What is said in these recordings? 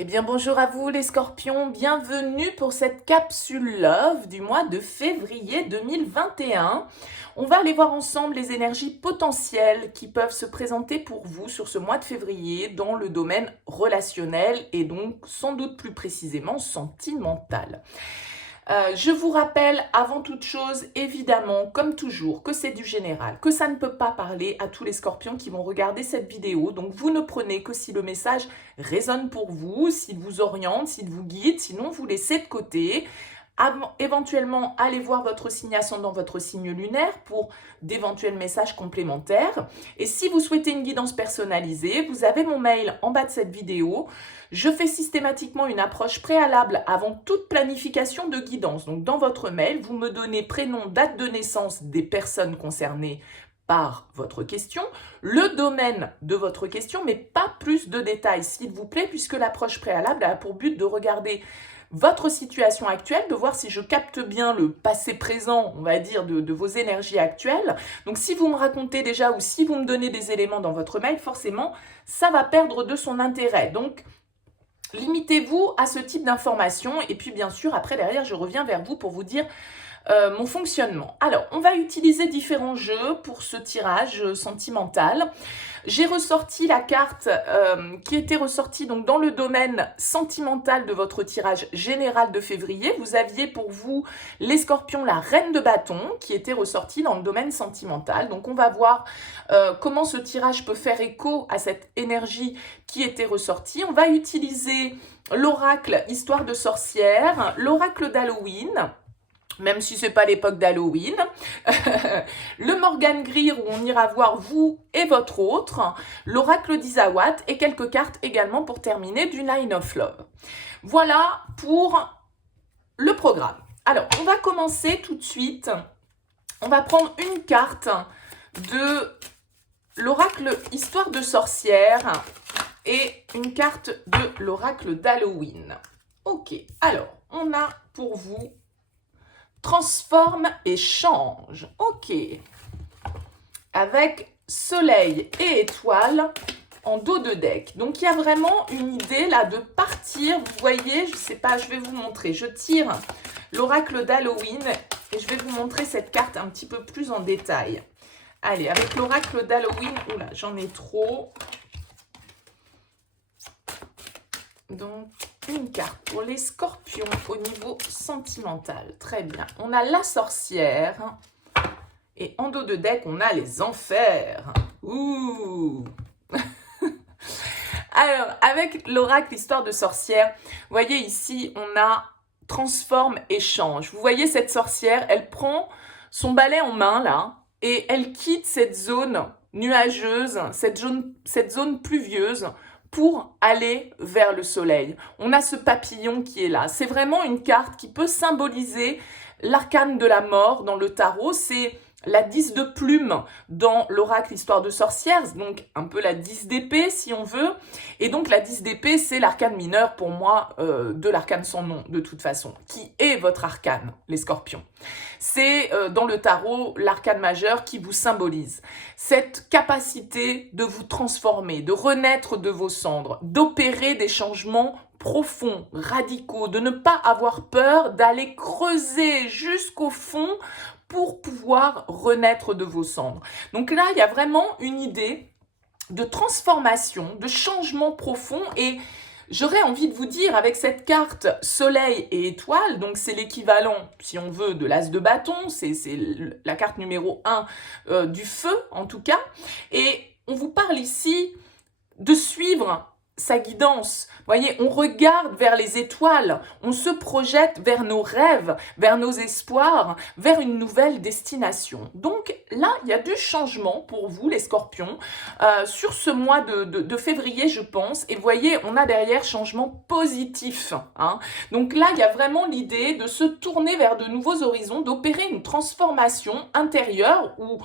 Eh bien bonjour à vous les scorpions, bienvenue pour cette capsule Love du mois de février 2021. On va aller voir ensemble les énergies potentielles qui peuvent se présenter pour vous sur ce mois de février dans le domaine relationnel et donc sans doute plus précisément sentimental. Je vous rappelle avant toute chose, évidemment, comme toujours, que c'est du général, que ça ne peut pas parler à tous les scorpions qui vont regarder cette vidéo. Donc vous ne prenez que si le message résonne pour vous, s'il vous oriente, s'il vous guide, sinon vous laissez de côté. Éventuellement, allez voir votre signe ascendant, votre signe lunaire pour d'éventuels messages complémentaires. Et si vous souhaitez une guidance personnalisée, vous avez mon mail en bas de cette vidéo. Je fais systématiquement une approche préalable avant toute planification de guidance. Donc dans votre mail, vous me donnez prénom, date de naissance des personnes concernées par votre question, le domaine de votre question, mais pas plus de détails, s'il vous plaît, puisque l'approche préalable a pour but de regarder votre situation actuelle, de voir si je capte bien le passé présent, on va dire, de vos énergies actuelles. Donc si vous me racontez déjà ou si vous me donnez des éléments dans votre mail, forcément, ça va perdre de son intérêt. Donc, limitez-vous à ce type d'informations. Et puis, bien sûr, après, derrière, je reviens vers vous pour vous dire mon fonctionnement. Alors, on va utiliser différents jeux pour ce tirage sentimental. J'ai ressorti la carte qui était ressortie donc dans le domaine sentimental de votre tirage général de février. Vous aviez pour vous, les scorpions, la reine de bâton qui était ressortie dans le domaine sentimental. Donc, on va voir comment ce tirage peut faire écho à cette énergie qui était ressortie. On va utiliser l'oracle Histoire de sorcière, l'oracle d'Halloween, même si ce n'est pas l'époque d'Halloween, le Morgan Greer où on ira voir vous et votre autre, l'oracle d'Izawat et quelques cartes également pour terminer du Nine of Love. Voilà pour le programme. Alors, on va commencer tout de suite. On va prendre une carte de l'oracle Histoire de sorcière et une carte de l'oracle d'Halloween. Ok, alors, on a pour vous transforme et change. Ok. Avec soleil et étoile en dos de deck. Donc, il y a vraiment une idée là de partir. Vous voyez, je sais pas, je vais vous montrer. Je tire l'oracle d'Halloween et je vais vous montrer cette carte un petit peu plus en détail. Allez, avec l'oracle d'Halloween, oula, j'en ai trop. Donc, une carte pour les scorpions au niveau sentimental. Très bien. On a la sorcière. Et en dos de deck, on a les enfers. Ouh. Alors, avec l'oracle Histoire de sorcière, vous voyez ici, on a transforme et change. Vous voyez cette sorcière, elle prend son balai en main là et elle quitte cette zone nuageuse, cette zone pluvieuse pour aller vers le soleil. On a ce papillon qui est là. C'est vraiment une carte qui peut symboliser l'arcane de la mort dans le tarot. C'est la 10 de plume dans l'oracle Histoire de sorcière, donc un peu la 10 d'épée si on veut. Et donc la 10 d'épée, c'est l'arcane mineur pour moi de l'arcane sans nom de toute façon. Qui est votre arcane, les scorpions? C'est dans le tarot l'arcane majeur qui vous symbolise. Cette capacité de vous transformer, de renaître de vos cendres, d'opérer des changements profonds, radicaux, de ne pas avoir peur d'aller creuser jusqu'au fond pour pouvoir renaître de vos cendres. Donc là, il y a vraiment une idée de transformation, de changement profond et j'aurais envie de vous dire, avec cette carte soleil et étoile, donc c'est l'équivalent, si on veut, de l'as de bâton, c'est la carte numéro 1 du feu en tout cas, et on vous parle ici de suivre sa guidance. Vous voyez, on regarde vers les étoiles, on se projette vers nos rêves, vers nos espoirs, vers une nouvelle destination. Donc là, il y a du changement pour vous, les scorpions, sur ce mois de février, je pense. Et vous voyez, on a derrière changement positif. Hein. Donc là, il y a vraiment l'idée de se tourner vers de nouveaux horizons, d'opérer une transformation intérieure où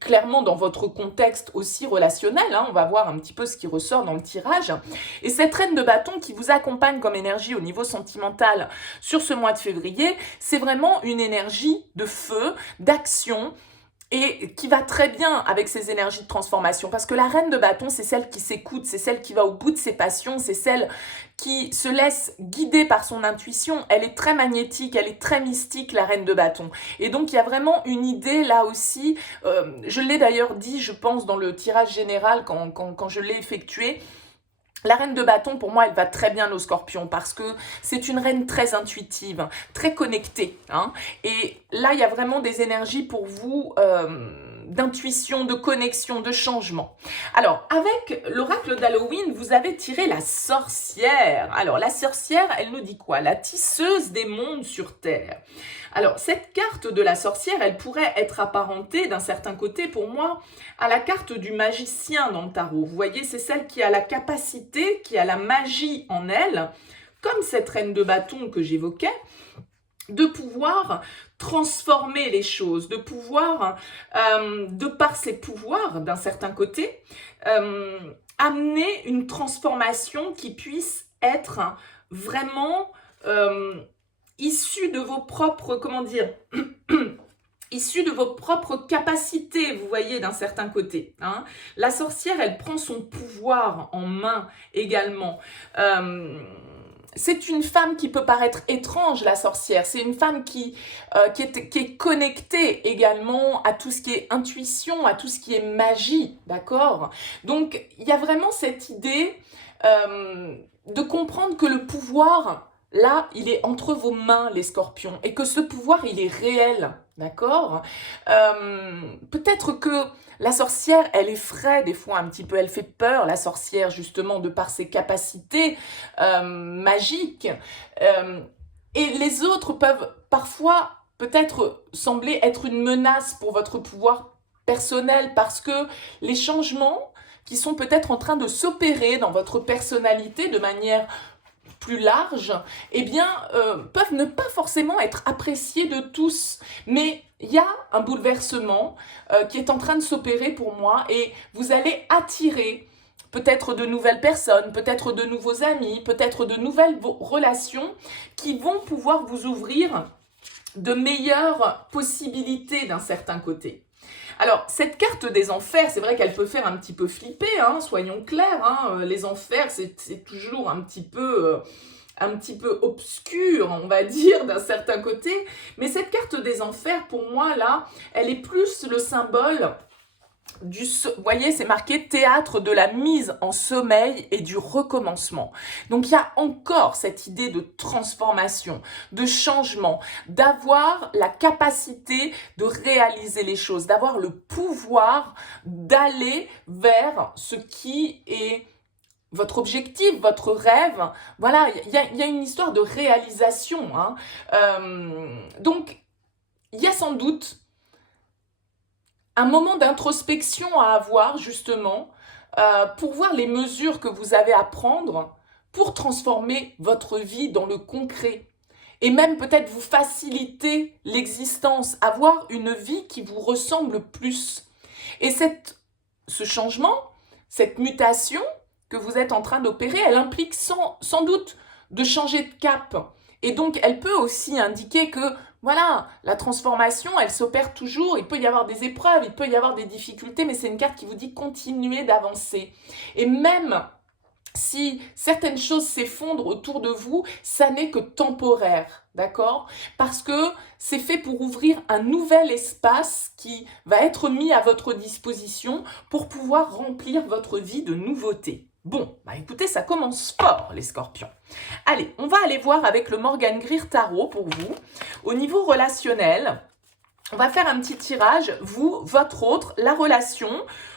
clairement dans votre contexte aussi relationnel, hein, on va voir un petit peu ce qui ressort dans le tirage. Et cette reine de bâton qui vous accompagne comme énergie au niveau sentimental sur ce mois de février, c'est vraiment une énergie de feu, d'action et qui va très bien avec ces énergies de transformation. Parce que la reine de bâton, c'est celle qui s'écoute, c'est celle qui va au bout de ses passions, c'est celle qui se laisse guider par son intuition. Elle est très magnétique, elle est très mystique, la reine de bâton. Et donc, il y a vraiment une idée là aussi, je l'ai d'ailleurs dit, je pense, dans le tirage général quand je l'ai effectué. La reine de bâton, pour moi, elle va très bien aux scorpions parce que c'est une reine très intuitive, très connectée. Hein. Et là, il y a vraiment des énergies pour vous d'intuition, de connexion, de changement. Alors, avec l'oracle d'Halloween, vous avez tiré la sorcière. Alors, la sorcière, elle nous dit quoi? La tisseuse des mondes sur Terre. Alors, cette carte de la sorcière, elle pourrait être apparentée d'un certain côté, pour moi, à la carte du magicien dans le tarot. Vous voyez, c'est celle qui a la capacité, qui a la magie en elle, comme cette reine de bâton que j'évoquais, de pouvoir transformer les choses, de pouvoir, de par ses pouvoirs d'un certain côté, amener une transformation qui puisse être vraiment issue de vos propres, comment dire, issue de vos propres capacités, vous voyez, d'un certain côté. Hein. La sorcière, elle prend son pouvoir en main également. C'est une femme qui peut paraître étrange, la sorcière. C'est une femme qui est connectée également à tout ce qui est intuition, à tout ce qui est magie, d'accord? Donc, il y a vraiment cette idée de comprendre que le pouvoir, là, il est entre vos mains, les scorpions, et que ce pouvoir, il est réel, d'accord? Peut-être que la sorcière, elle effraie des fois un petit peu, elle fait peur, la sorcière, justement, de par ses capacités magiques. Et les autres peuvent parfois peut-être sembler être une menace pour votre pouvoir personnel, parce que les changements qui sont peut-être en train de s'opérer dans votre personnalité de manière plus large, eh bien, peuvent ne pas forcément être appréciés de tous. Mais il y a un bouleversement qui est en train de s'opérer pour moi, et vous allez attirer peut-être de nouvelles personnes, peut-être de nouveaux amis, peut-être de nouvelles relations qui vont pouvoir vous ouvrir de meilleures possibilités d'un certain côté. Alors, cette carte des enfers, c'est vrai qu'elle peut faire un petit peu flipper, hein, soyons clairs. Hein, les enfers, c'est toujours un petit peu obscur, on va dire, d'un certain côté. Mais cette carte des enfers, pour moi, là, elle est plus le symbole du, vous voyez, c'est marqué théâtre de la mise en sommeil et du recommencement. Donc, il y a encore cette idée de transformation, de changement, d'avoir la capacité de réaliser les choses, d'avoir le pouvoir d'aller vers ce qui est votre objectif, votre rêve. Voilà, il y a une histoire de réalisation. Hein. Donc, il y a sans doute un moment d'introspection à avoir, justement, pour voir les mesures que vous avez à prendre pour transformer votre vie dans le concret. Et même peut-être vous faciliter l'existence, avoir une vie qui vous ressemble plus. Et ce changement, cette mutation que vous êtes en train d'opérer, elle implique sans doute de changer de cap. Et donc, elle peut aussi indiquer que, voilà, la transformation, elle s'opère toujours. Il peut y avoir des épreuves, il peut y avoir des difficultés, mais c'est une carte qui vous dit continuez d'avancer. Et même si certaines choses s'effondrent autour de vous, ça n'est que temporaire, d'accord? Parce que c'est fait pour ouvrir un nouvel espace qui va être mis à votre disposition pour pouvoir remplir votre vie de nouveautés. Bon, bah écoutez, ça commence fort, les scorpions. Allez, on va aller voir avec le Morgan Greer Tarot pour vous. Au niveau relationnel, on va faire un petit tirage, vous, votre autre, la relation,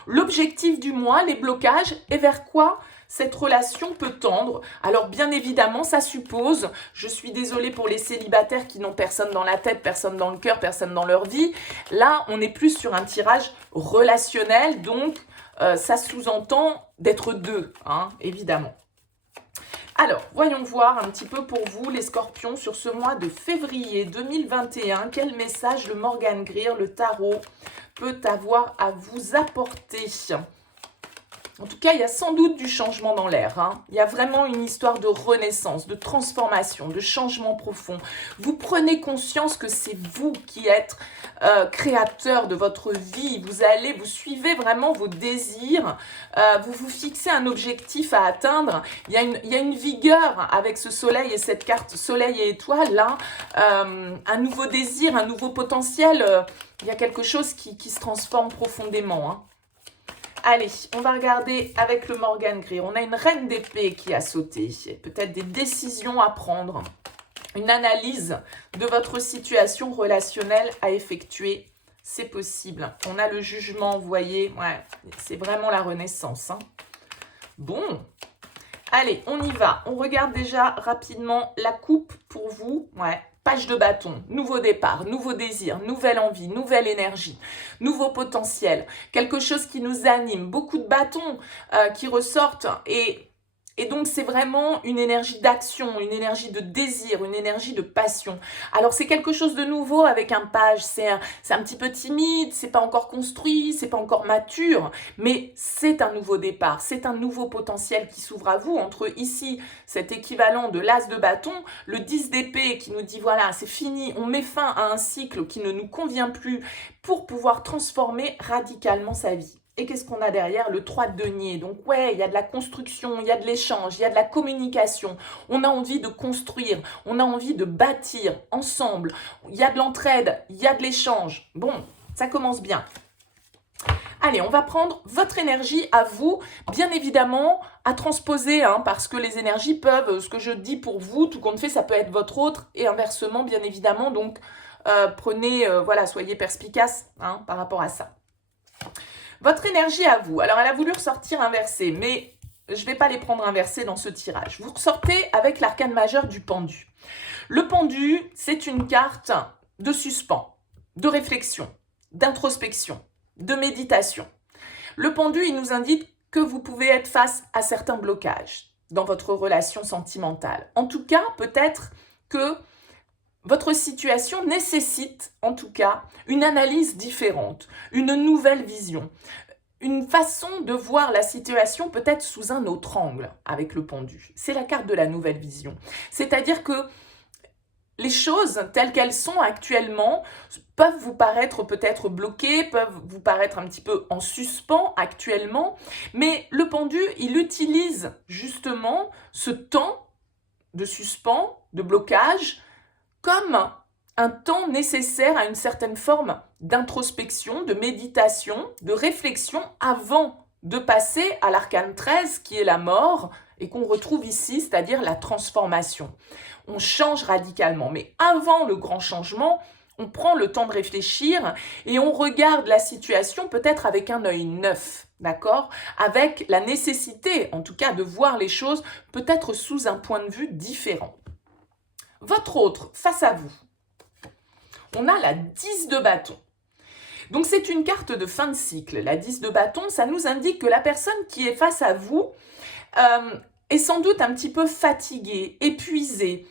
l'objectif du mois, les blocages et vers quoi cette relation peut tendre. Alors bien évidemment, ça suppose, je suis désolée pour les célibataires qui n'ont personne dans la tête, personne dans le cœur, personne dans leur vie. Là, on est plus sur un tirage relationnel, donc ça sous-entend d'être deux, hein, évidemment. Alors, voyons voir un petit peu pour vous, les scorpions, sur ce mois de février 2021. Quel message le Morgan Greer, le tarot, peut avoir à vous apporter? En tout cas, il y a sans doute du changement dans l'air. Hein. Il y a vraiment une histoire de renaissance, de transformation, de changement profond. Vous prenez conscience que c'est vous qui êtes créateur de votre vie. Vous suivez vraiment vos désirs. Vous vous fixez un objectif à atteindre. Il y a une vigueur avec ce soleil et cette carte soleil et étoile là. Un nouveau désir, un nouveau potentiel. Il y a quelque chose qui se transforme profondément. Hein. Allez, on va regarder avec le Morgan Greer. On a une reine d'épée qui a sauté. Peut-être des décisions à prendre. Une analyse de votre situation relationnelle à effectuer. C'est possible. On a le jugement, vous voyez. Ouais, c'est vraiment la renaissance. Hein. Bon. Allez, on y va. On regarde déjà rapidement la coupe pour vous. Ouais. Page de bâton, nouveau départ, nouveau désir, nouvelle envie, nouvelle énergie, nouveau potentiel, quelque chose qui nous anime, beaucoup de bâtons qui ressortent et donc c'est vraiment une énergie d'action, une énergie de désir, une énergie de passion. Alors c'est quelque chose de nouveau avec un page, c'est un petit peu timide, c'est pas encore construit, c'est pas encore mature, mais c'est un nouveau départ, c'est un nouveau potentiel qui s'ouvre à vous entre ici cet équivalent de l'as de bâton, le 10 d'épée qui nous dit voilà c'est fini, on met fin à un cycle qui ne nous convient plus pour pouvoir transformer radicalement sa vie. Et qu'est-ce qu'on a derrière? Le 3 de denier. Donc ouais, il y a de la construction, il y a de l'échange, il y a de la communication. On a envie de construire, on a envie de bâtir ensemble. Il y a de l'entraide, il y a de l'échange. Bon, ça commence bien. Allez, on va prendre votre énergie à vous, bien évidemment, à transposer, hein, parce que les énergies peuvent, ce que je dis pour vous, tout compte fait, ça peut être votre autre, et inversement, bien évidemment. Donc, prenez, voilà, soyez perspicace hein, par rapport à ça. Votre énergie à vous. Alors, elle a voulu ressortir inversée, mais je ne vais pas les prendre inversées dans ce tirage. Vous ressortez avec l'arcane majeur du pendu. Le pendu, c'est une carte de suspens, de réflexion, d'introspection, de méditation. Le pendu, il nous indique que vous pouvez être face à certains blocages dans votre relation sentimentale. En tout cas, peut-être que votre situation nécessite, en tout cas, une analyse différente, une nouvelle vision, une façon de voir la situation peut-être sous un autre angle avec le pendu. C'est la carte de la nouvelle vision. C'est-à-dire que les choses telles qu'elles sont actuellement peuvent vous paraître peut-être bloquées, peuvent vous paraître un petit peu en suspens actuellement, mais le pendu, il utilise justement ce temps de suspens, de blocage, comme un temps nécessaire à une certaine forme d'introspection, de méditation, de réflexion avant de passer à l'arcane 13 qui est la mort et qu'on retrouve ici, c'est-à-dire la transformation. On change radicalement, mais avant le grand changement, on prend le temps de réfléchir et on regarde la situation peut-être avec un œil neuf, d'accord? Avec la nécessité, en tout cas, de voir les choses peut-être sous un point de vue différent. Votre autre, face à vous, on a la 10 de bâton. Donc c'est une carte de fin de cycle. La 10 de bâton, ça nous indique que la personne qui est face à vous est sans doute un petit peu fatiguée, épuisée,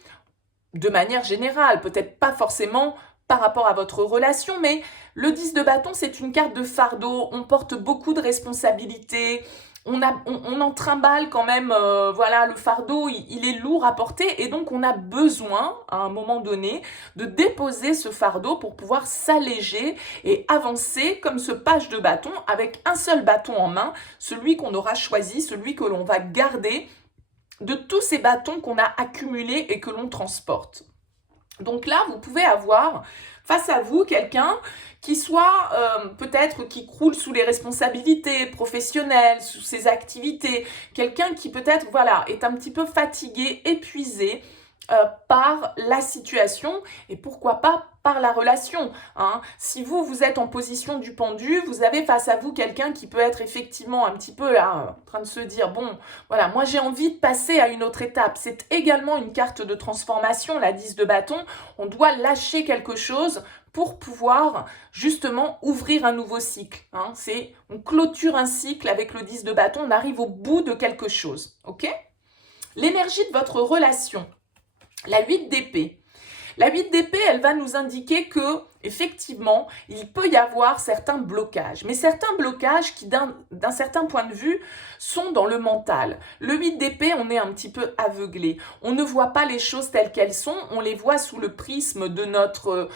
de manière générale, peut-être pas forcément par rapport à votre relation, mais le 10 de bâton, c'est une carte de fardeau, on porte beaucoup de responsabilités, on en trimballe quand même, voilà, le fardeau, il est lourd à porter et donc on a besoin, à un moment donné, de déposer ce fardeau pour pouvoir s'alléger et avancer comme ce page de bâton avec un seul bâton en main, celui qu'on aura choisi, celui que l'on va garder de tous ces bâtons qu'on a accumulés et que l'on transporte. Donc là, vous pouvez avoir face à vous quelqu'un qui soit peut-être qui croule sous les responsabilités professionnelles, sous ses activités, quelqu'un qui peut-être voilà est un petit peu fatigué, épuisé par la situation et pourquoi pas par la relation. Hein. Si vous êtes en position du pendu, vous avez face à vous quelqu'un qui peut être effectivement un petit peu là, en train de se dire, bon, voilà, moi j'ai envie de passer à une autre étape. C'est également une carte de transformation, la 10 de bâton. On doit lâcher quelque chose pour pouvoir justement ouvrir un nouveau cycle. Hein. On clôture un cycle avec le 10 de bâton, on arrive au bout de quelque chose. Ok ? L'énergie de votre relation. La 8 d'épée. La 8 d'épée, elle va nous indiquer que effectivement, il peut y avoir certains blocages. Mais certains blocages qui, d'un certain point de vue, sont dans le mental. Le 8 d'épée, on est un petit peu aveuglé. On ne voit pas les choses telles qu'elles sont, on les voit sous le prisme de notre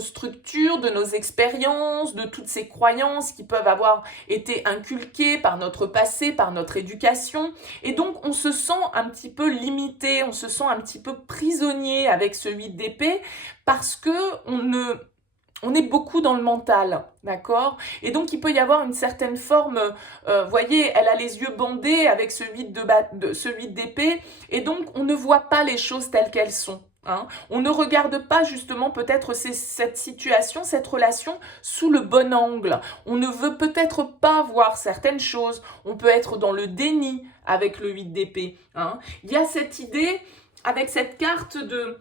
structure, de nos expériences, de toutes ces croyances qui peuvent avoir été inculquées par notre passé, par notre éducation. Et donc, on se sent un petit peu limité, on se sent un petit peu prisonnier avec ce 8 d'épée parce que on est beaucoup dans le mental, d'accord? Et donc, il peut y avoir une certaine forme, voyez, elle a les yeux bandés avec ce 8 d'épée, et donc, on ne voit pas les choses telles qu'elles sont. Hein. On ne regarde pas justement peut-être cette situation, cette relation sous le bon angle. On ne veut peut-être pas voir certaines choses. On peut être dans le déni avec le 8 d'épée. Hein. Il y a cette idée avec cette carte de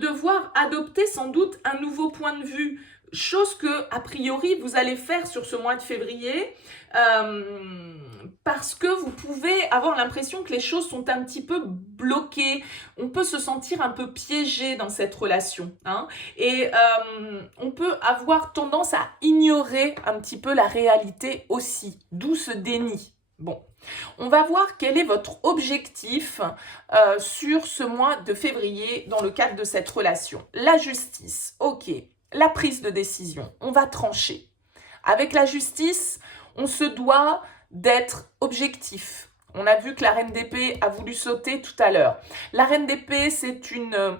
devoir adopter sans doute un nouveau point de vue, chose que, a priori, vous allez faire sur ce mois de février, parce que vous pouvez avoir l'impression que les choses sont un petit peu bloquées, on peut se sentir un peu piégé dans cette relation, hein, et on peut avoir tendance à ignorer un petit peu la réalité aussi, d'où ce déni. Bon, on va voir quel est votre objectif sur ce mois de février dans le cadre de cette relation. La justice, ok. La prise de décision, on va trancher. Avec la justice, on se doit d'être objectif. On a vu que la reine d'épée a voulu sauter tout à l'heure. La reine d'épée, c'est une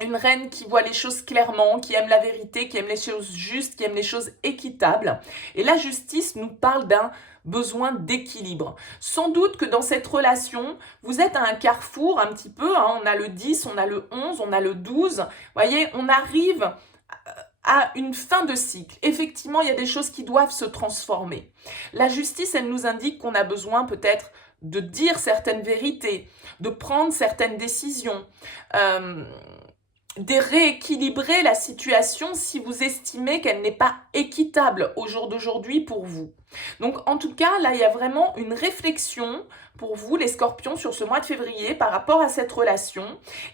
reine qui voit les choses clairement, qui aime la vérité, qui aime les choses justes, qui aime les choses équitables. Et la justice nous parle d'un besoin d'équilibre. Sans doute que dans cette relation, vous êtes à un carrefour un petit peu, hein, on a le 10, on a le 11, on a le 12. Vous voyez, on arrive à une fin de cycle. Effectivement, il y a des choses qui doivent se transformer. La justice, elle nous indique qu'on a besoin peut-être de dire certaines vérités, de prendre certaines décisions, de rééquilibrer la situation si vous estimez qu'elle n'est pas équitable au jour d'aujourd'hui pour vous. Donc en tout cas, là, il y a vraiment une réflexion pour vous, les scorpions, sur ce mois de février par rapport à cette relation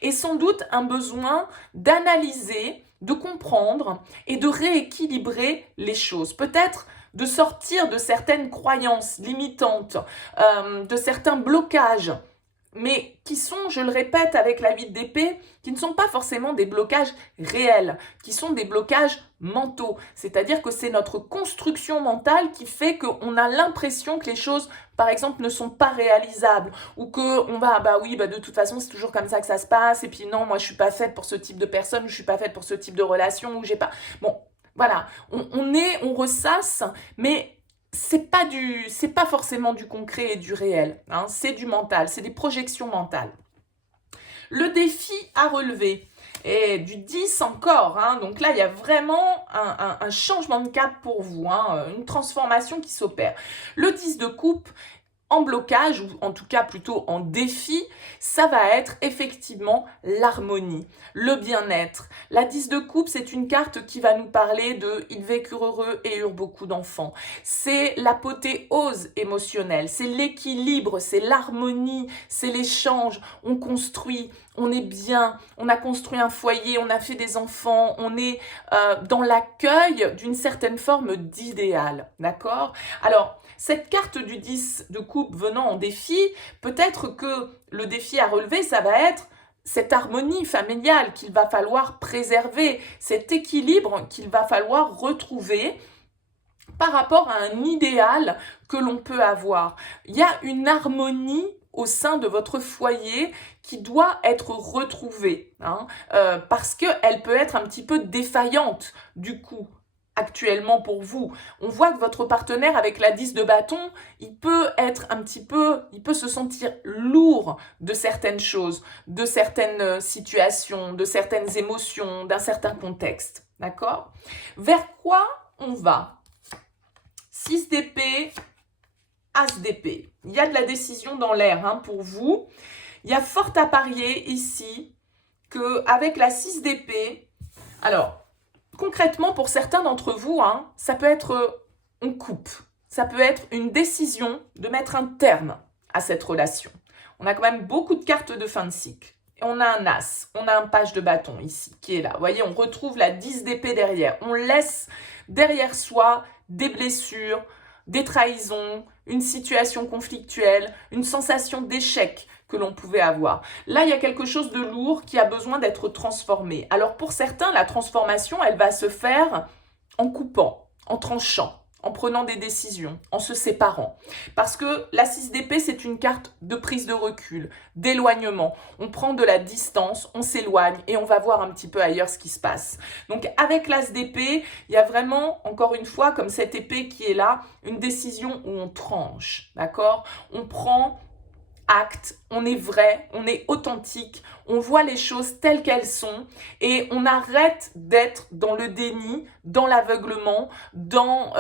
et sans doute un besoin d'analyser, de comprendre et de rééquilibrer les choses. Peut-être de sortir de certaines croyances limitantes, de certains blocages, mais qui sont, je le répète avec la 8 d'épée, qui ne sont pas forcément des blocages réels, qui sont des blocages mentaux. C'est-à-dire que c'est notre construction mentale qui fait qu'on a l'impression que les choses, par exemple, ne sont pas réalisables, ou qu'on va, de toute façon, c'est toujours comme ça que ça se passe, et puis non, moi, je suis pas faite pour ce type de personne, je suis pas faite pour ce type de relation, ou j'ai pas... Bon, voilà, on ressasse, mais c'est pas forcément du concret et du réel, hein, c'est du mental, c'est des projections mentales. Le défi à relever est du 10 encore, hein, donc là il y a vraiment un changement de cap pour vous, hein, une transformation qui s'opère. Le 10 de coupe, en blocage, ou en tout cas plutôt en défi, ça va être effectivement l'harmonie, le bien-être. La 10 de coupe, c'est une carte qui va nous parler de « ils vécurent heureux et eurent beaucoup d'enfants ». C'est l'apothéose émotionnelle, c'est l'équilibre, c'est l'harmonie, c'est l'échange. On construit, on est bien, on a construit un foyer, on a fait des enfants, on est dans l'accueil d'une certaine forme d'idéal, d'accord? Alors, cette carte du 10 de coupe venant en défi, peut-être que le défi à relever, ça va être cette harmonie familiale qu'il va falloir préserver, cet équilibre qu'il va falloir retrouver par rapport à un idéal que l'on peut avoir. Il y a une harmonie au sein de votre foyer qui doit être retrouvée, hein, parce qu'elle peut être un petit peu défaillante du coup. Actuellement pour vous, on voit que votre partenaire avec la 10 de bâton, il peut se sentir lourd de certaines choses, de certaines situations, de certaines émotions, d'un certain contexte, d'accord? Vers quoi on va? 6 d'épée, As d'épée. Il y a de la décision dans l'air, hein, pour vous. Il y a fort à parier ici qu'avec la 6 d'épée, alors, concrètement, pour certains d'entre vous, hein, ça peut être on coupe. Ça peut être une décision de mettre un terme à cette relation. On a quand même beaucoup de cartes de fin de cycle. on a un as, on a un page de bâton ici qui est là. Vous voyez, on retrouve la 10 d'épée derrière. On laisse derrière soi des blessures, des trahisons, une situation conflictuelle, une sensation d'échec que l'on pouvait avoir. Là, il y a quelque chose de lourd qui a besoin d'être transformé. Alors pour certains, la transformation, elle va se faire en coupant, en tranchant, en prenant des décisions, en se séparant. Parce que la 6 d'épée, c'est une carte de prise de recul, d'éloignement. On prend de la distance, on s'éloigne et on va voir un petit peu ailleurs ce qui se passe. Donc avec l'as d'épée, il y a vraiment, encore une fois, comme cette épée qui est là, une décision où on tranche, d'accord? On prend acte, on est vrai, on est authentique, on voit les choses telles qu'elles sont et on arrête d'être dans le déni, dans l'aveuglement, dans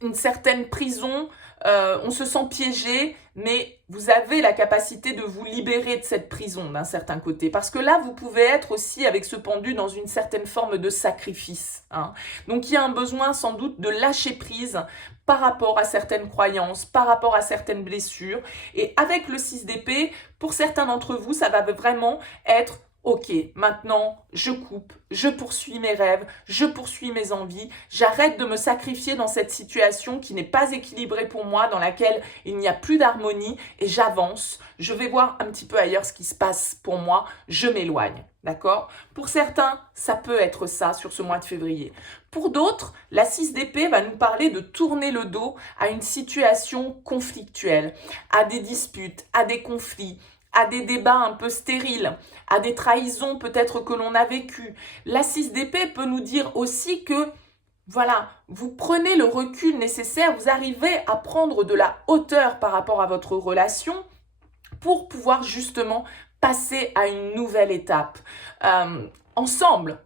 une certaine prison, on se sent piégé, mais vous avez la capacité de vous libérer de cette prison d'un certain côté. Parce que là, vous pouvez être aussi avec ce pendu dans une certaine forme de sacrifice. Hein. Donc il y a un besoin sans doute de lâcher prise par rapport à certaines croyances, par rapport à certaines blessures. Et avec le 6 d'épée, pour certains d'entre vous, ça va vraiment être ok, maintenant, je coupe, je poursuis mes rêves, je poursuis mes envies, j'arrête de me sacrifier dans cette situation qui n'est pas équilibrée pour moi, dans laquelle il n'y a plus d'harmonie et j'avance, je vais voir un petit peu ailleurs ce qui se passe pour moi, je m'éloigne, d'accord? Pour certains, ça peut être ça sur ce mois de février. Pour d'autres, la 6 d'épée va nous parler de tourner le dos à une situation conflictuelle, à des disputes, à des conflits, à des débats un peu stériles, à des trahisons peut-être que l'on a vécues. La 6 d'épée peut nous dire aussi que, voilà, vous prenez le recul nécessaire, vous arrivez à prendre de la hauteur par rapport à votre relation pour pouvoir justement passer à une nouvelle étape. Ensemble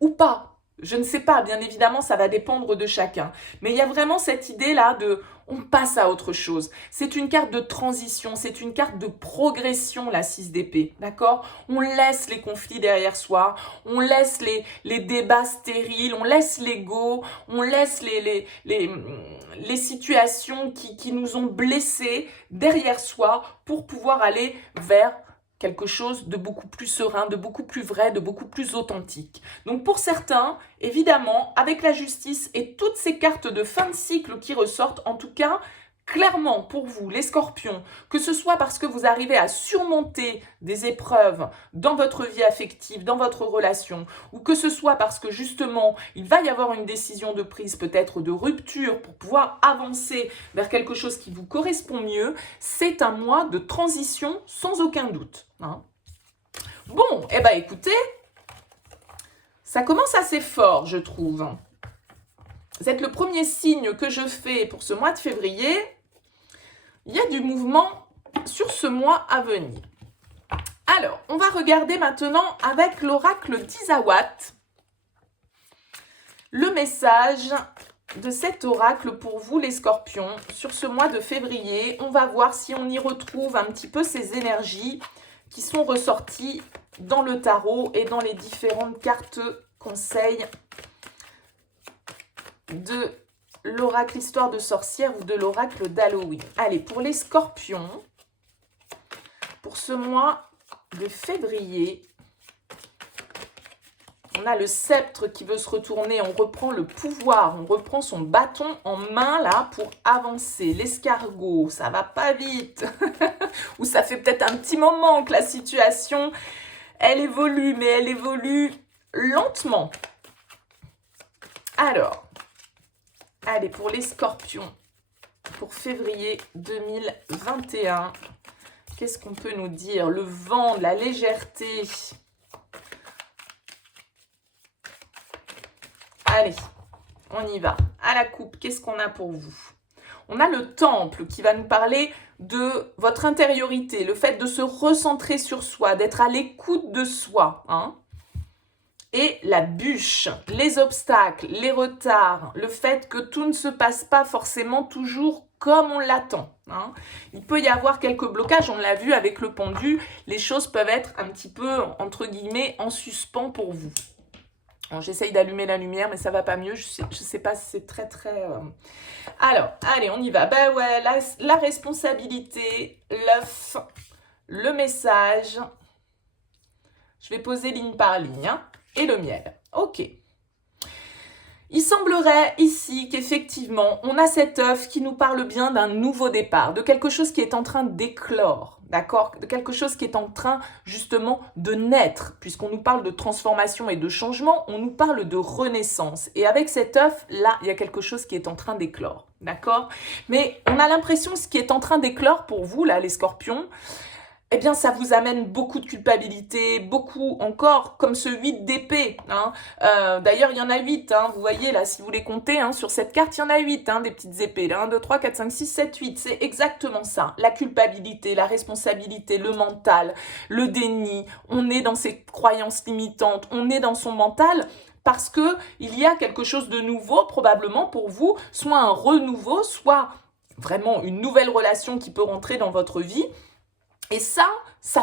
ou pas. Je ne sais pas, bien évidemment, ça va dépendre de chacun. Mais il y a vraiment cette idée-là de on passe à autre chose. C'est une carte de transition, c'est une carte de progression, la 6 d'épée, d'accord? On laisse les conflits derrière soi, on laisse les débats stériles, on laisse l'ego, on laisse les situations qui nous ont blessés derrière soi pour pouvoir aller vers quelque chose de beaucoup plus serein, de beaucoup plus vrai, de beaucoup plus authentique. Donc pour certains, évidemment, avec la justice et toutes ces cartes de fin de cycle qui ressortent, en tout cas, clairement pour vous, les scorpions, que ce soit parce que vous arrivez à surmonter des épreuves dans votre vie affective, dans votre relation, ou que ce soit parce que justement, il va y avoir une décision de prise, peut-être de rupture, pour pouvoir avancer vers quelque chose qui vous correspond mieux, c'est un mois de transition sans aucun doute. Hein. Bon, eh bien écoutez, ça commence assez fort, je trouve. Vous êtes le premier signe que je fais pour ce mois de février. Il y a du mouvement sur ce mois à venir. Alors, on va regarder maintenant avec l'oracle d'Isawat le message de cet oracle pour vous les scorpions sur ce mois de février. On va voir si on y retrouve un petit peu ces énergies qui sont ressorties dans le tarot et dans les différentes cartes conseils de l'oracle Histoire de sorcière ou de l'oracle d'Halloween. Allez, pour les scorpions, pour ce mois de février, on a le sceptre qui veut se retourner, on reprend le pouvoir, on reprend son bâton en main là pour avancer. L'escargot, ça va pas vite. Ou ça fait peut-être un petit moment que la situation, elle évolue, mais elle évolue lentement. Alors, allez, pour les scorpions, pour février 2021, qu'est-ce qu'on peut nous dire? Le vent, la légèreté. Allez, on y va. À la coupe, qu'est-ce qu'on a pour vous? On a le temple qui va nous parler de votre intériorité, le fait de se recentrer sur soi, d'être à l'écoute de soi, hein. Et la bûche, les obstacles, les retards, le fait que tout ne se passe pas forcément toujours comme on l'attend. Hein. Il peut y avoir quelques blocages, on l'a vu avec le pendu, les choses peuvent être un petit peu, entre guillemets, en suspens pour vous. J'essaye d'allumer la lumière, mais ça va pas mieux, je sais pas si c'est très... Alors, allez, on y va. Ben ouais, la responsabilité, l'œuf, le message... Je vais poser ligne par ligne, hein, et le miel. Ok. Il semblerait ici qu'effectivement, on a cet œuf qui nous parle bien d'un nouveau départ, de quelque chose qui est en train d'éclore, d'accord? De quelque chose qui est en train justement de naître, puisqu'on nous parle de transformation et de changement, on nous parle de renaissance. Et avec cet œuf, là, il y a quelque chose qui est en train d'éclore, d'accord? Mais on a l'impression que ce qui est en train d'éclore pour vous, là, les scorpions, eh bien, ça vous amène beaucoup de culpabilité, beaucoup encore, comme ce 8 d'épée. Hein. D'ailleurs, il y en a 8, hein, vous voyez là, si vous les comptez, hein, sur cette carte, il y en a 8, hein, des petites épées. Là, 1, 2, 3, 4, 5, 6, 7, 8, c'est exactement ça. La culpabilité, la responsabilité, le mental, le déni, on est dans ces croyances limitantes, on est dans son mental, parce que il y a quelque chose de nouveau, probablement pour vous, soit un renouveau, soit vraiment une nouvelle relation qui peut rentrer dans votre vie. Et ça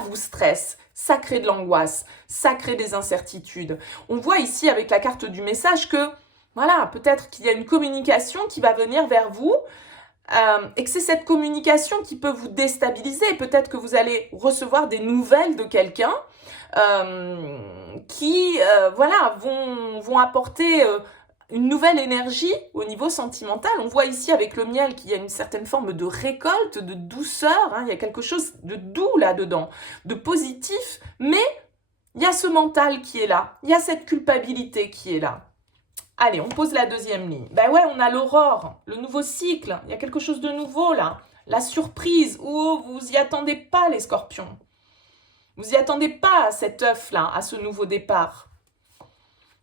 vous stresse, ça crée de l'angoisse, ça crée des incertitudes. On voit ici avec la carte du message que, voilà, peut-être qu'il y a une communication qui va venir vers vous et que c'est cette communication qui peut vous déstabiliser. Peut-être que vous allez recevoir des nouvelles de quelqu'un qui, voilà, vont apporter une nouvelle énergie au niveau sentimental. On voit ici avec le miel qu'il y a une certaine forme de récolte, de douceur, hein, il y a quelque chose de doux là-dedans, de positif, mais il y a ce mental qui est là, il y a cette culpabilité qui est là. Allez, on pose la deuxième ligne. Ben ouais, on a l'aurore, le nouveau cycle, il y a quelque chose de nouveau là, la surprise, oh, vous y attendez pas les scorpions. Vous y attendez pas à cet œuf là, à ce nouveau départ.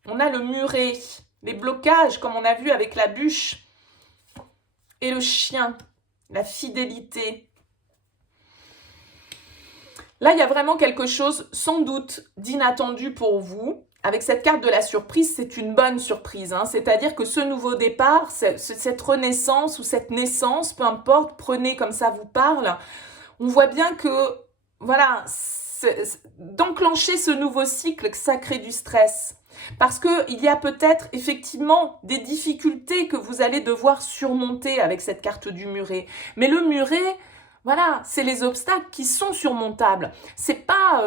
On a le muret, les blocages, comme on a vu avec la bûche, et le chien, la fidélité. Là, il y a vraiment quelque chose, sans doute, d'inattendu pour vous. Avec cette carte de la surprise, c'est une bonne surprise. Hein. C'est-à-dire que ce nouveau départ, cette renaissance ou cette naissance, peu importe, prenez comme ça vous parle, on voit bien que, voilà, d'enclencher ce nouveau cycle, que ça crée du stress. Parce qu'il y a peut-être effectivement des difficultés que vous allez devoir surmonter avec cette carte du muret. Mais le muret, voilà, c'est les obstacles qui sont surmontables. C'est pas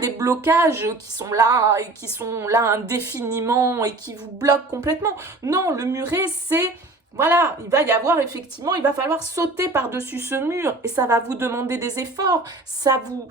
des blocages qui sont là et qui sont là indéfiniment et qui vous bloquent complètement. Non, le muret, c'est... Voilà, il va y avoir effectivement, il va falloir sauter par-dessus ce mur et ça va vous demander des efforts, ça vous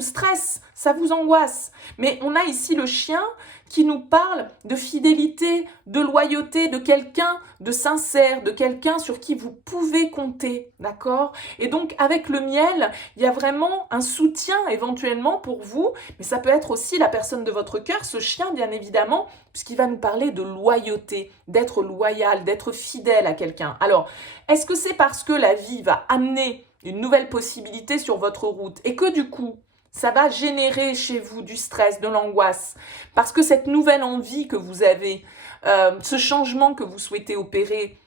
stresse, ça vous angoisse. Mais on a ici le chien qui nous parle de fidélité, de loyauté, de quelqu'un de sincère, de quelqu'un sur qui vous pouvez compter, d'accord? Et donc avec le miel, il y a vraiment un soutien éventuellement pour vous, mais ça peut être aussi la personne de votre cœur, ce chien bien évidemment, puisqu'il va nous parler de loyauté, d'être loyal, d'être fidèle à quelqu'un. Alors, est-ce que c'est parce que la vie va amener une nouvelle possibilité sur votre route et que du coup, ça va générer chez vous du stress, de l'angoisse, parce que cette nouvelle envie que vous avez, ce changement que vous souhaitez opérer,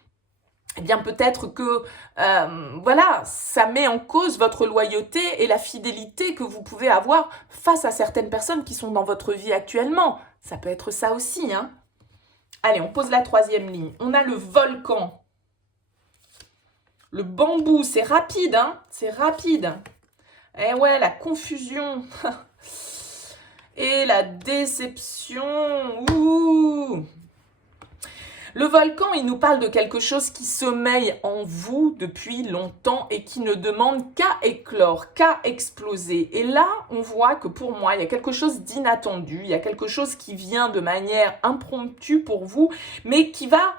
eh bien peut-être que voilà, ça met en cause votre loyauté et la fidélité que vous pouvez avoir face à certaines personnes qui sont dans votre vie actuellement. Ça peut être ça aussi, hein. Allez, on pose la troisième ligne. On a le volcan. Le bambou, c'est rapide, hein. C'est rapide. Eh ouais, la confusion. Et la déception. Ouh. Le volcan, il nous parle de quelque chose qui sommeille en vous depuis longtemps et qui ne demande qu'à éclore, qu'à exploser. Et là, on voit que pour moi, il y a quelque chose d'inattendu, il y a quelque chose qui vient de manière impromptue pour vous, mais qui va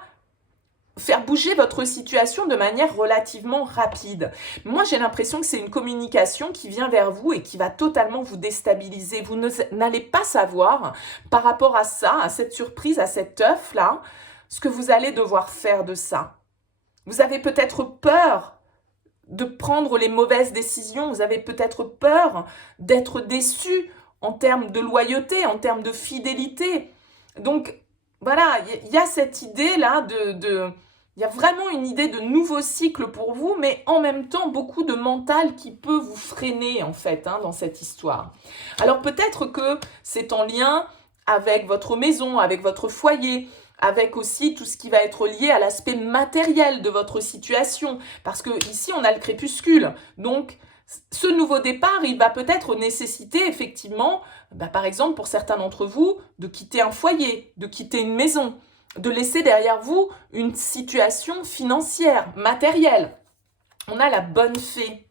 faire bouger votre situation de manière relativement rapide. Moi, j'ai l'impression que c'est une communication qui vient vers vous et qui va totalement vous déstabiliser. Vous n'allez pas savoir, par rapport à ça, à cette surprise, à cet œuf-là, ce que vous allez devoir faire de ça. Vous avez peut-être peur de prendre les mauvaises décisions, vous avez peut-être peur d'être déçu en termes de loyauté, en termes de fidélité. Donc, voilà, il y a cette idée-là il y a vraiment une idée de nouveau cycle pour vous, mais en même temps, beaucoup de mental qui peut vous freiner, en fait, hein, dans cette histoire. Alors, peut-être que c'est en lien avec votre maison, avec votre foyer, avec aussi tout ce qui va être lié à l'aspect matériel de votre situation. Parce que ici, on a le crépuscule. Donc, Ce nouveau départ, il va peut-être nécessiter effectivement, par exemple pour certains d'entre vous, de quitter un foyer, de quitter une maison, de laisser derrière vous une situation financière, matérielle. On a la bonne fée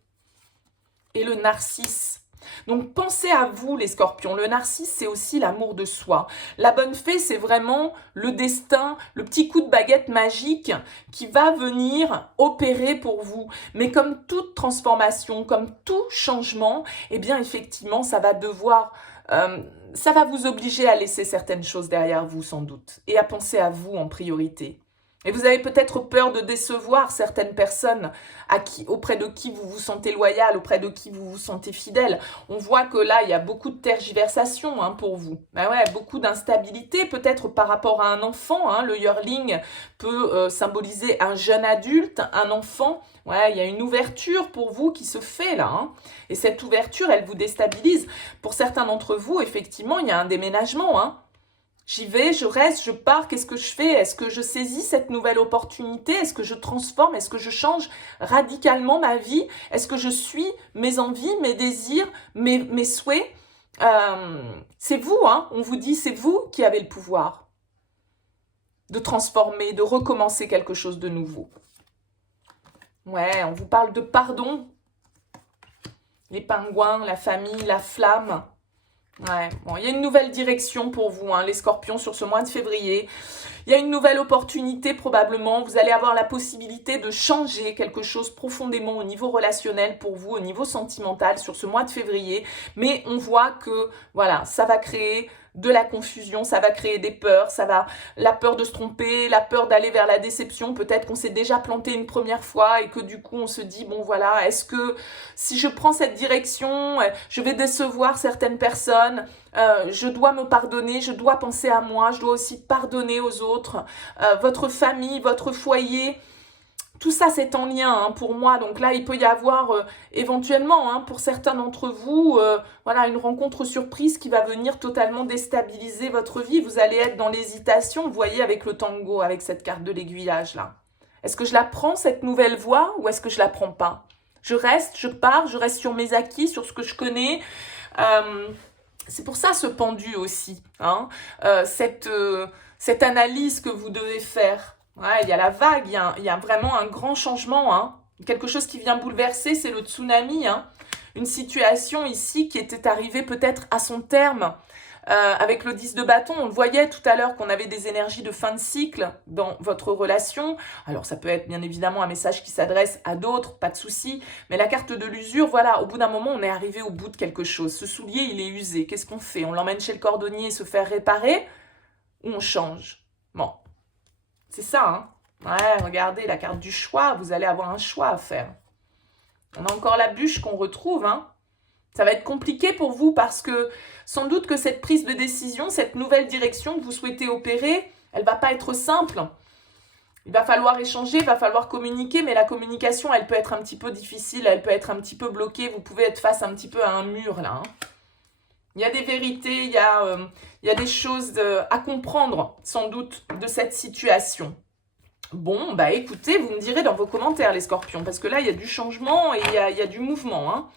et le narcisse. Donc pensez à vous les scorpions, le narcisse c'est aussi l'amour de soi. La bonne fée c'est vraiment le destin, le petit coup de baguette magique qui va venir opérer pour vous. Mais comme toute transformation, comme tout changement, eh bien effectivement ça va ça va vous obliger à laisser certaines choses derrière vous sans doute et à penser à vous en priorité. Et vous avez peut-être peur de décevoir certaines personnes auprès de qui vous vous sentez loyal, auprès de qui vous vous sentez fidèle. On voit que là, il y a beaucoup de tergiversation pour vous. Ouais, beaucoup d'instabilité, peut-être par rapport à un enfant. Le yearling peut symboliser un jeune adulte, un enfant. Ouais, il y a une ouverture pour vous qui se fait là. Et cette ouverture, elle vous déstabilise. Pour certains d'entre vous, effectivement, il y a un déménagement. J'y vais, je reste, je pars, qu'est-ce que je fais? Est-ce que je saisis cette nouvelle opportunité? Est-ce que je transforme? Est-ce que je change radicalement ma vie? Est-ce que je suis mes envies, mes désirs, mes souhaits? C'est vous, on vous dit, c'est vous qui avez le pouvoir de transformer, de recommencer quelque chose de nouveau. Ouais, on vous parle de pardon. Les pingouins, la famille, la flamme. Ouais, bon, il y a une nouvelle direction pour vous, les scorpions, sur ce mois de février. Il y a une nouvelle opportunité probablement. Vous allez avoir la possibilité de changer quelque chose profondément au niveau relationnel pour vous, au niveau sentimental sur ce mois de février. Mais on voit que, voilà, ça va créer de la confusion, ça va créer des peurs, la peur de se tromper, la peur d'aller vers la déception. Peut-être qu'on s'est déjà planté une première fois et que du coup on se dit, bon voilà, est-ce que si je prends cette direction, je vais décevoir certaines personnes? Je dois me pardonner, je dois penser à moi, je dois aussi pardonner aux autres, votre famille, votre foyer. Tout ça, c'est en lien pour moi. Donc là, il peut y avoir éventuellement, pour certains d'entre vous, voilà, une rencontre surprise qui va venir totalement déstabiliser votre vie. Vous allez être dans l'hésitation, vous voyez, avec le tango, avec cette carte de l'aiguillage là. Est-ce que je la prends, cette nouvelle voie, ou est-ce que je la prends pas? Je reste, je pars, je reste sur mes acquis, sur ce que je connais. C'est pour ça ce pendu aussi, cette analyse que vous devez faire. Ouais, il y a la vague, il y a vraiment un grand changement. Quelque chose qui vient bouleverser, c'est le tsunami. Une situation ici qui était arrivée peut-être à son terme. Avec le 10 de bâton, on le voyait tout à l'heure qu'on avait des énergies de fin de cycle dans votre relation. Alors ça peut être bien évidemment un message qui s'adresse à d'autres, pas de souci. Mais la carte de l'usure, voilà, au bout d'un moment, on est arrivé au bout de quelque chose. Ce soulier, il est usé. Qu'est-ce qu'on fait? On l'emmène chez le cordonnier se faire réparer ou on change? Bon, c'est ça, Ouais, regardez la carte du choix. Vous allez avoir un choix à faire. On a encore la bûche qu'on retrouve, Ça va être compliqué pour vous parce que sans doute que cette prise de décision, cette nouvelle direction que vous souhaitez opérer, elle ne va pas être simple. Il va falloir échanger, il va falloir communiquer, mais la communication, elle peut être un petit peu difficile, elle peut être un petit peu bloquée. Vous pouvez être face un petit peu à un mur là. Il y a des vérités, il y a des choses à comprendre sans doute de cette situation. Bon, écoutez, vous me direz dans vos commentaires les scorpions, parce que là, il y a du changement et il y a du mouvement,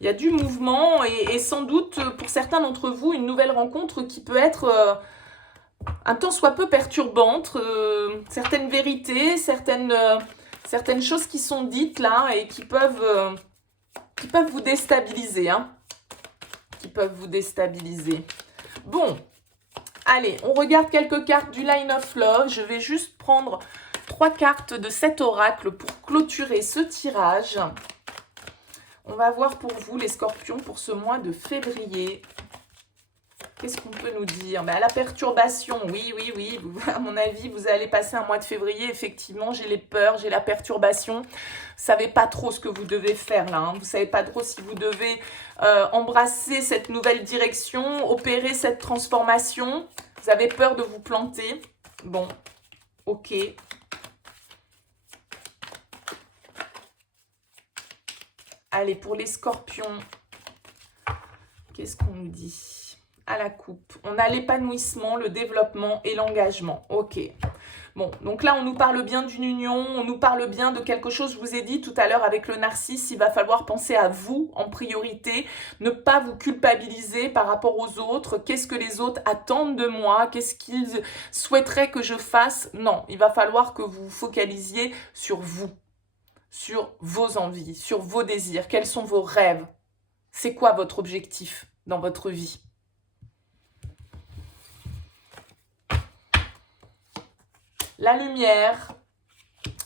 Il y a du mouvement et sans doute pour certains d'entre vous, une nouvelle rencontre qui peut être un tant soit peu perturbante. Certaines vérités, certaines choses qui sont dites là et qui peuvent vous déstabiliser. Qui peuvent vous déstabiliser. Bon, allez, on regarde quelques cartes du Line of Love. Je vais juste prendre 3 cartes de cet oracle pour clôturer ce tirage. On va voir pour vous, les scorpions, pour ce mois de février. Qu'est-ce qu'on peut nous dire? La perturbation, oui. À mon avis, vous allez passer un mois de février. Effectivement, j'ai les peurs, j'ai la perturbation. Vous ne savez pas trop ce que vous devez faire là. Vous ne savez pas trop si vous devez embrasser cette nouvelle direction, opérer cette transformation. Vous avez peur de vous planter. Bon, ok. Allez, pour les scorpions, qu'est-ce qu'on nous dit? À la coupe, on a l'épanouissement, le développement et l'engagement. Ok. Bon, donc là, on nous parle bien d'une union, on nous parle bien de quelque chose. Je vous ai dit tout à l'heure avec le narcisse, il va falloir penser à vous en priorité, ne pas vous culpabiliser par rapport aux autres. Qu'est-ce que les autres attendent de moi? Qu'est-ce qu'ils souhaiteraient que je fasse? Non, il va falloir que vous vous focalisiez sur vous, sur vos envies, sur vos désirs. Quels sont vos rêves? C'est quoi votre objectif dans votre vie? La lumière,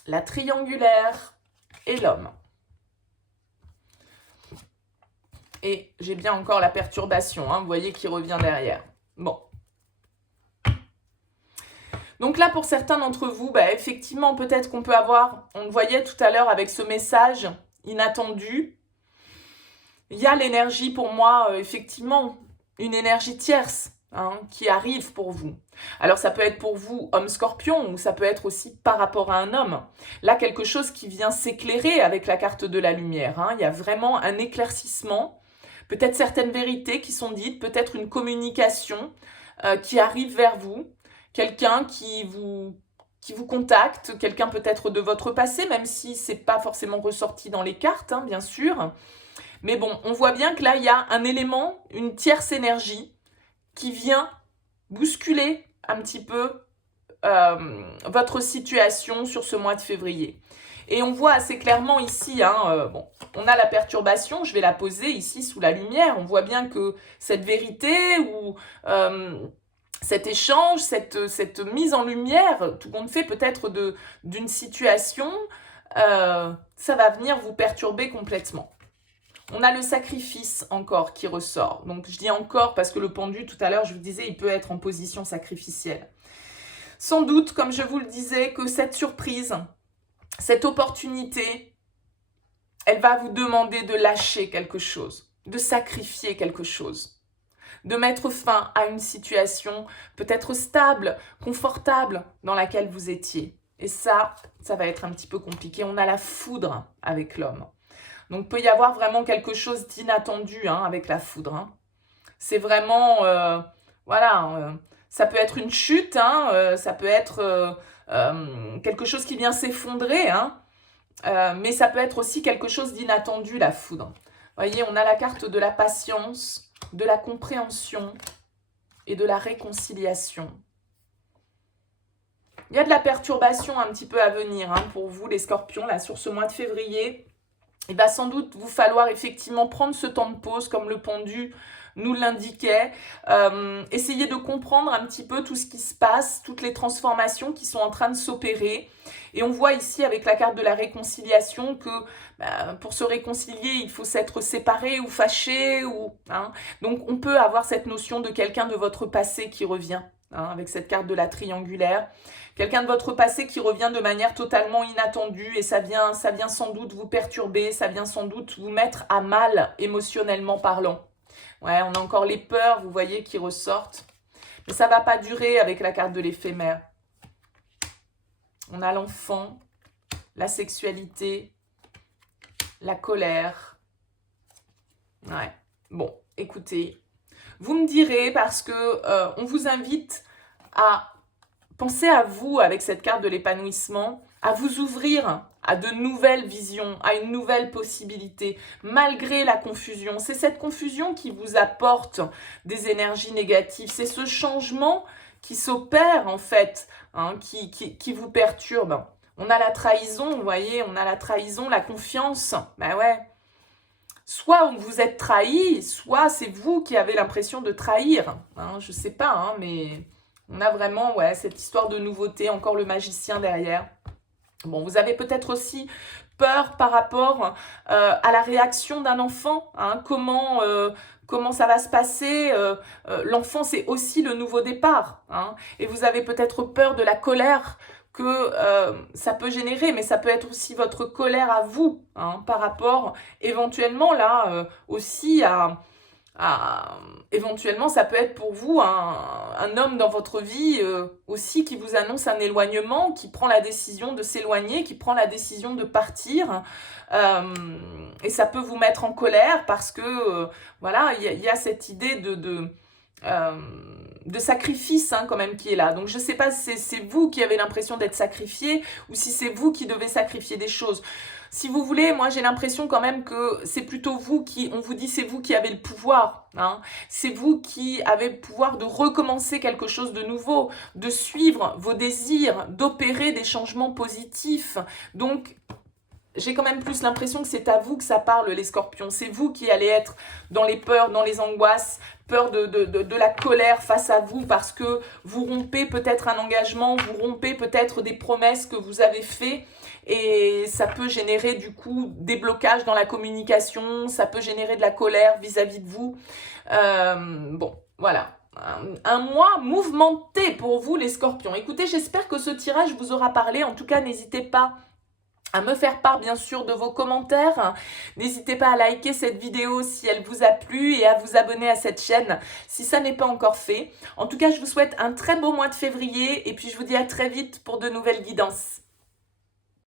la triangulaire et l'homme. Et j'ai bien encore la perturbation, hein, vous voyez, qui revient derrière. Bon. Donc là, pour certains d'entre vous, effectivement, peut-être qu'on peut avoir, on le voyait tout à l'heure avec ce message inattendu, il y a l'énergie pour moi, effectivement, une énergie tierce. Qui arrive pour vous. Alors ça peut être pour vous homme scorpion ou ça peut être aussi par rapport à un homme. Là quelque chose qui vient s'éclairer avec la carte de la lumière. Il y a vraiment un éclaircissement, peut-être certaines vérités qui sont dites, peut-être une communication qui arrive vers vous, quelqu'un qui vous contacte, quelqu'un peut-être de votre passé, même si c'est pas forcément ressorti dans les cartes, bien sûr. Mais bon, on voit bien que là il y a un élément, une tierce énergie qui vient bousculer un petit peu votre situation sur ce mois de février. Et on voit assez clairement ici, on a la perturbation, je vais la poser ici sous la lumière, on voit bien que cette vérité ou cet échange, cette mise en lumière, tout compte fait peut-être d'une situation, ça va venir vous perturber complètement. On a le sacrifice encore qui ressort. Donc je dis encore parce que le pendu, tout à l'heure, je vous disais, il peut être en position sacrificielle. Sans doute, comme je vous le disais, que cette surprise, cette opportunité, elle va vous demander de lâcher quelque chose, de sacrifier quelque chose, de mettre fin à une situation peut-être stable, confortable dans laquelle vous étiez. Et ça va être un petit peu compliqué. On a la foudre avec l'homme. Donc, il peut y avoir vraiment quelque chose d'inattendu avec la foudre. C'est vraiment, ça peut être une chute, ça peut être quelque chose qui vient s'effondrer, mais ça peut être aussi quelque chose d'inattendu, la foudre. Vous voyez, on a la carte de la patience, de la compréhension et de la réconciliation. Il y a de la perturbation un petit peu à venir pour vous, les scorpions, là, sur ce mois de février. Il va sans doute vous falloir effectivement prendre ce temps de pause comme le pendu nous l'indiquait, essayer de comprendre un petit peu tout ce qui se passe, toutes les transformations qui sont en train de s'opérer. Et on voit ici avec la carte de la réconciliation que pour se réconcilier, il faut s'être séparé ou fâché. Donc on peut avoir cette notion de quelqu'un de votre passé qui revient, avec cette carte de la triangulaire. Quelqu'un de votre passé qui revient de manière totalement inattendue et ça vient sans doute vous perturber, ça vient sans doute vous mettre à mal émotionnellement parlant. Ouais, on a encore les peurs, vous voyez, qui ressortent. Mais ça ne va pas durer avec la carte de l'éphémère. On a l'enfant, la sexualité, la colère. Ouais, bon, écoutez, vous me direz parce que on vous invite à penser à vous avec cette carte de l'épanouissement, à vous ouvrir à de nouvelles visions, à une nouvelle possibilité, malgré la confusion. C'est cette confusion qui vous apporte des énergies négatives. C'est ce changement qui s'opère en fait, qui vous perturbe. On a la trahison, vous voyez, on a la trahison, la confiance. Ben ouais. Soit vous êtes trahi, soit c'est vous qui avez l'impression de trahir. Je ne sais pas, mais on a vraiment cette histoire de nouveauté, encore le magicien derrière. Bon, vous avez peut-être aussi peur par rapport à la réaction d'un enfant. Comment ça va se passer. L'enfant, c'est aussi le nouveau départ. Et vous avez peut-être peur de la colère que ça peut générer, mais ça peut être aussi votre colère à vous, par rapport éventuellement là aussi éventuellement ça peut être pour vous un homme dans votre vie aussi qui vous annonce un éloignement, qui prend la décision de s'éloigner, qui prend la décision de partir, et ça peut vous mettre en colère parce que il y a cette idée sacrifice hein, quand même qui est là. Donc je ne sais pas si c'est vous qui avez l'impression d'être sacrifié ou si c'est vous qui devez sacrifier des choses. Si vous voulez, moi j'ai l'impression quand même que c'est plutôt vous qui, on vous dit c'est vous qui avez le pouvoir. Hein. C'est vous qui avez le pouvoir de recommencer quelque chose de nouveau, de suivre vos désirs, d'opérer des changements positifs. Donc j'ai quand même plus l'impression que c'est à vous que ça parle, les scorpions. C'est vous qui allez être dans les peurs, dans les angoisses, peur de la colère face à vous parce que vous rompez peut-être un engagement, vous rompez peut-être des promesses que vous avez faites et ça peut générer du coup des blocages dans la communication, ça peut générer de la colère vis-à-vis de vous. Bon, voilà. Un mois mouvementé pour vous les scorpions. Écoutez, j'espère que ce tirage vous aura parlé. En tout cas, n'hésitez pas à me faire part bien sûr de vos commentaires. N'hésitez pas à liker cette vidéo si elle vous a plu et à vous abonner à cette chaîne si ça n'est pas encore fait. En tout cas, je vous souhaite un très beau mois de février et puis je vous dis à très vite pour de nouvelles guidances.